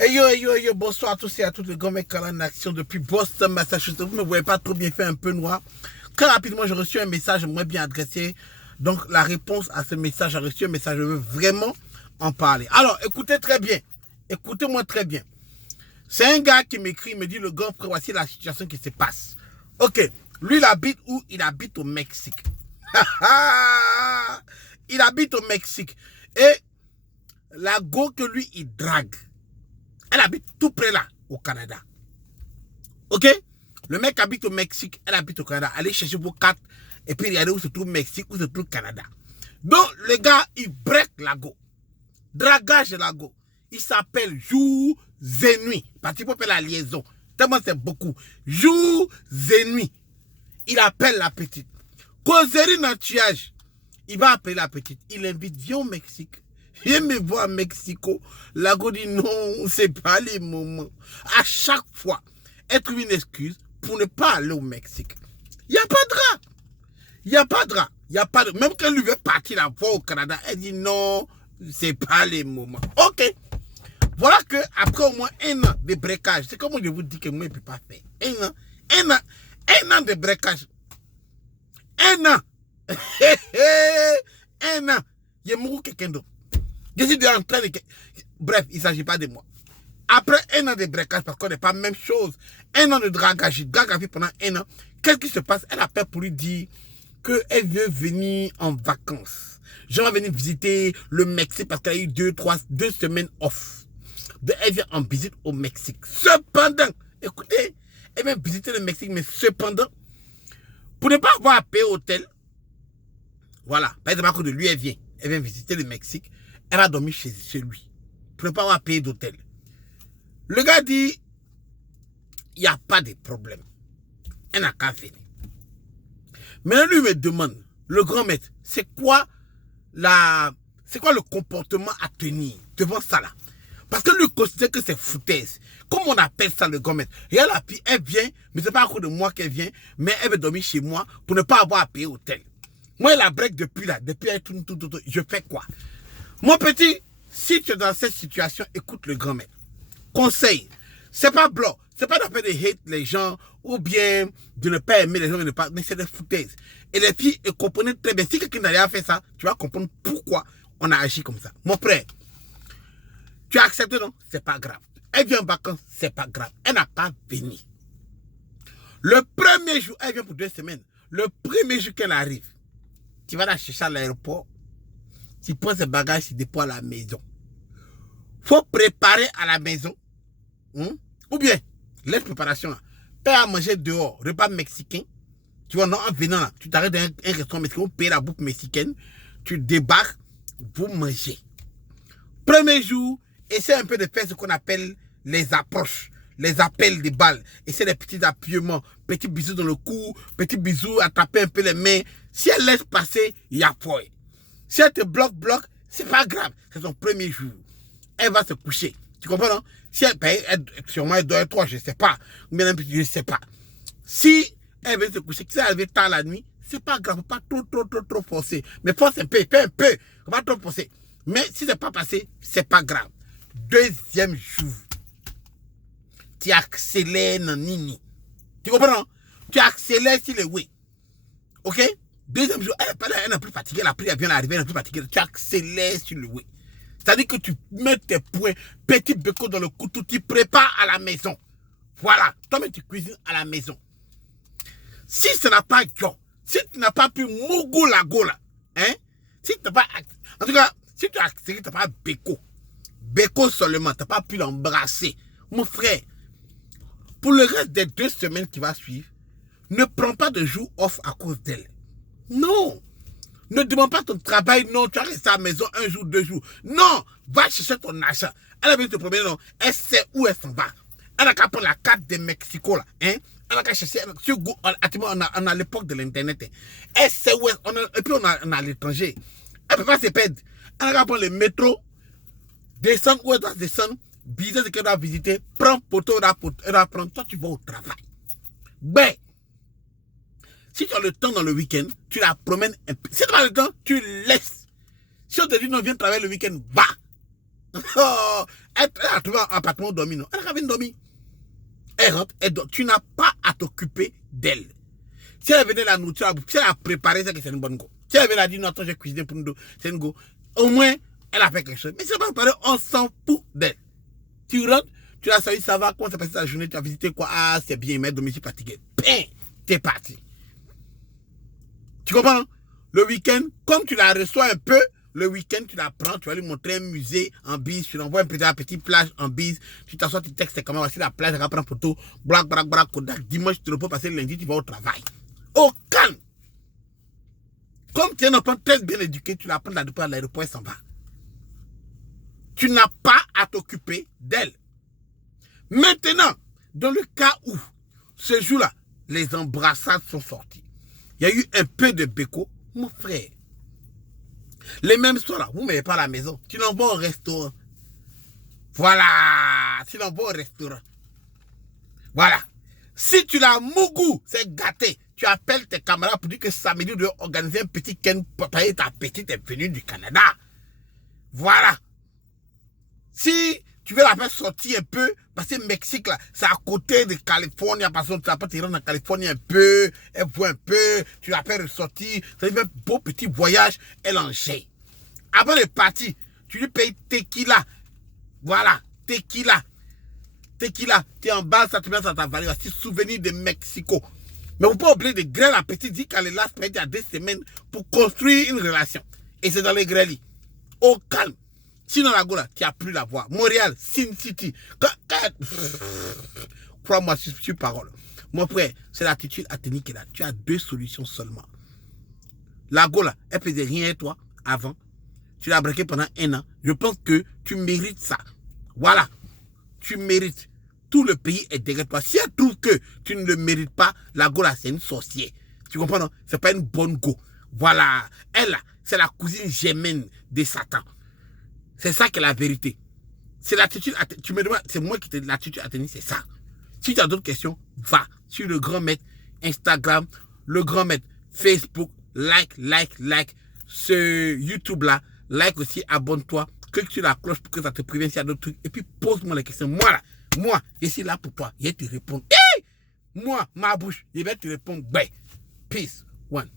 Yo, bonsoir à tous et à toutes les grands mecs en action depuis Boston, Massachusetts. Vous ne me voyez pas trop bien, fait un peu noir. Très rapidement, j'ai reçu un message, j'aimerais bien adresser donc la réponse à ce message. J'ai reçu un message, je veux vraiment en parler. Alors, écoutez très bien, écoutez-moi très bien. C'est un gars qui m'écrit, il me dit, le gars, voici la situation qui se passe. Ok, lui, il habite où? Il habite au Mexique. Il habite au Mexique. Et la go que lui, il drague, elle habite tout près là, au Canada. Ok? Le mec habite au Mexique, elle habite au Canada. Allez chercher vos cartes et puis regardez où se trouve Mexique, où se trouve Canada. Donc, le gars, il break la go. Dragage la go. Il s'appelle jour et nuit. Parce qu'il peut faire la liaison. Tellement c'est beaucoup. Jour et nuit. Il appelle la petite. Causerie dans tuage. Il va appeler la petite. Il l'invite, viens au Mexique. Viens me voir à Mexico. La go dit non, c'est pas les moments. À chaque fois, elle trouve une excuse pour ne pas aller au Mexique. Il n'y a pas de drap. Il n'y a pas de drap. Il n'y a pas de... Même quand elle lui veut partir la fois au Canada, elle dit non, c'est pas les moments. Ok. Voilà que après au moins un an de breakage, c'est comme je vous dis que moi, je ne peux pas faire. Un an de breakage. Un an. Un an. Il y a mouru quelqu'un d'autre. Je suis en train de... Bref, il ne s'agit pas de moi. Après un an de breakage, parce qu'on n'est pas la même chose, un an de dragage, pendant un an, qu'est-ce qui se passe? Elle appelle pour lui dire qu'elle veut venir en vacances. Je vais venir visiter le Mexique parce qu'elle a eu 2 semaines off. Elle vient en visite au Mexique. Cependant, écoutez, elle vient visiter le Mexique, mais cependant, pour ne pas avoir à payer hôtel, voilà, par exemple, de lui, elle vient visiter le Mexique, elle va dormir chez lui, pour ne pas avoir à payer d'hôtel. Le gars dit, il n'y a pas de problème. Elle n'a qu'à venir. Maintenant, lui me demande, le grand maître, c'est quoi le comportement à tenir devant ça là? Parce que lui considère que c'est foutaise. Comment on appelle ça le grand maître? Et elle vient, mais c'est pas à cause de moi qu'elle vient, mais elle veut dormir chez moi pour ne pas avoir à payer hôtel. Moi, la break depuis elle tourne tout, je fais quoi? Mon petit, si tu es dans cette situation, écoute le grand maître. Conseil, c'est pas blanc, c'est pas d'appeler de hate les gens ou bien de ne pas aimer les gens, mais c'est des foutaises. Et les filles, elles comprennent très bien. Si quelqu'un n'a fait ça, tu vas comprendre pourquoi on a agi comme ça. Mon frère, tu as accepté, non? C'est pas grave. Elle vient en vacances, c'est pas grave. Elle n'a pas venir. Le premier jour, elle vient pour 2 semaines. Le premier jour qu'elle arrive, tu vas la chercher à l'aéroport, tu prends ses bagages, tu déposes à la maison. Faut préparer à la maison. Ou bien, laisse préparation là. Paye à manger dehors, repas mexicain. Tu vois, non, en venant là, tu t'arrêtes dans un restaurant mexicain, vous payez la bouffe mexicaine, tu débarques, vous mangez. Premier jour, essaie un peu de faire ce qu'on appelle les approches, les appels des balles. Essaie des petits appuiements, petits bisous dans le cou, petits bisous, attraper un peu les mains. Si elle laisse passer, il y a foi. Si elle te bloque, c'est pas grave. C'est son premier jour. Elle va se coucher. Tu comprends, non? Si elle paye, sûrement elle doit être 3, je ne sais pas. Mais je ne sais pas. Si elle veut se coucher, si elle veut tard la nuit, c'est pas grave. Faut pas trop forcer. Mais force un peu, fais un peu. Faut pas trop forcer. Mais si c'est pas passé, c'est pas grave. Deuxième jour, tu accélères dans Nini. Tu comprends, non? Tu accélères sur le oui. Ok? Deuxième jour, elle n'est plus fatiguée. La pluie vient d'arriver, elle n'est plus fatiguée. Tu accélères sur le oui. C'est-à-dire que tu mets tes poings, petit béco dans le couteau, tu prépares à la maison. Voilà. Toi-même, tu cuisines à la maison. Si ça n'a pas yo, si tu n'as pas pu mougou la gola, hein? Si tu n'as pas, en tout cas, si tu as accéléré, tu n'as pas béco seulement, tu n'as pas pu l'embrasser. Mon frère, pour le reste des 2 semaines qui vont suivre, ne prends pas de jour off à cause d'elle. Non. Ne demande pas ton travail, non, tu vas rester à la maison 1 jour, 2 jours. Non, va chercher ton argent. Elle a besoin de te promener, non. Elle sait où elle s'en va. Elle a qu'à prendre la carte de Mexico, là. Hein? Elle a qu'à chercher, on a l'époque de l'Internet. Hein? Elle sait où et puis on a l'étranger. Elle ne peut pas se perdre. Elle a qu'à prendre le métro, descendre où elle doit descendre, visiter ce qu'elle doit visiter, prendre photo, elle va prendre. Toi, tu vas au travail. Ben, si tu as le temps dans le week-end, tu la promènes un peu. Si tu n'as pas le temps, tu laisses. Si on te dit non, viens travailler le week-end, va. Oh, elle a trouvé un appartement dormi, non? Elle a bien dormi. Elle rentre, elle dort. Tu n'as pas à t'occuper d'elle. Si elle venait la nourriture, si elle a préparé, c'est que c'est une bonne go. Si elle venait la dire, non, attends, j'ai cuisiné pour nous, c'est une go. Au moins, elle a fait quelque chose. Mais si elle n'a pas préparé, on s'en fout d'elle. Tu rentres, tu as salué, ça va, comment s'est passé ta journée, tu as visité quoi? Ah, c'est bien, mais domicile fatigué. Pin, t'es parti. Tu comprends? Le week-end, comme tu la reçois un peu, le week-end, tu la prends, tu vas lui montrer un musée en bise, tu l'envoies un petit plage en bise, tu t'assois, tu textes comment voici la plage, tu vas prendre photo, brac, brac, brac, Kodak, dimanche, tu te reposes, passer le lundi, tu vas au travail. Au calme. Comme tu es un enfant très bien éduqué, tu la prends à l'aéroport, elle s'en va. Tu n'as pas à t'occuper d'elle. Maintenant, dans le cas où, ce jour-là, les embrassades sont sorties, il y a eu un peu de béco, mon frère. Les mêmes soirs là, vous ne m'avez pas à la maison. Tu l'envoies au restaurant. Voilà. Tu l'envoies au restaurant. Voilà. Si tu l'as mougou, c'est gâté. Tu appelles tes camarades pour dire que samedi, tu dois organiser un petit ken pour payer ta petite est venue du Canada. Voilà. Si tu veux la faire sortir un peu, parce que Mexique, là, c'est à côté de Californie, parce que tu vas pas te rendre en Californie un peu, elle voit un peu, tu la fais ressortir, ça fait un beau petit voyage, elle en jette. Avant de partir, tu lui payes tequila. Voilà, tequila. Tequila, tu es en bas, ça te met dans ta valise, c'est souvenir de Mexico. Mais vous ne pouvez pas oublier de grêler la petite, dit qu'elle est là, il y a 2 semaines pour construire une relation. Et c'est dans les grêlis. Au calme. Sinon, la Gola, tu n'as plus la voix. Montréal, Sin City. Crois-moi sur parole. Mon frère, c'est l'attitude athénique qui est là. Tu as 2 solutions seulement. La Gola, elle faisait rien toi avant. Tu l'as braqué pendant 1 an. Je pense que tu mérites ça. Voilà. Tu mérites. Tout le pays est derrière toi. Si elle trouve que tu ne le mérites pas, la Gola, c'est une sorcière. Tu comprends, non? C'est pas une bonne go. Voilà. Elle, c'est la cousine germaine de Satan. C'est ça qui est la vérité. C'est l'attitude. Tu me demandes, c'est moi qui t'ai l'attitude à tenir, c'est ça. Si tu as d'autres questions, va sur le Grand Maître Instagram, le Grand Maître Facebook, like ce YouTube là, like aussi, abonne-toi, clique sur la cloche pour que ça te prévienne s'il y a d'autres trucs, et puis pose-moi les questions. Moi, je suis là pour toi, je vais te répondre. Hey! Moi, ma bouche, je vais te répondre. Peace. One.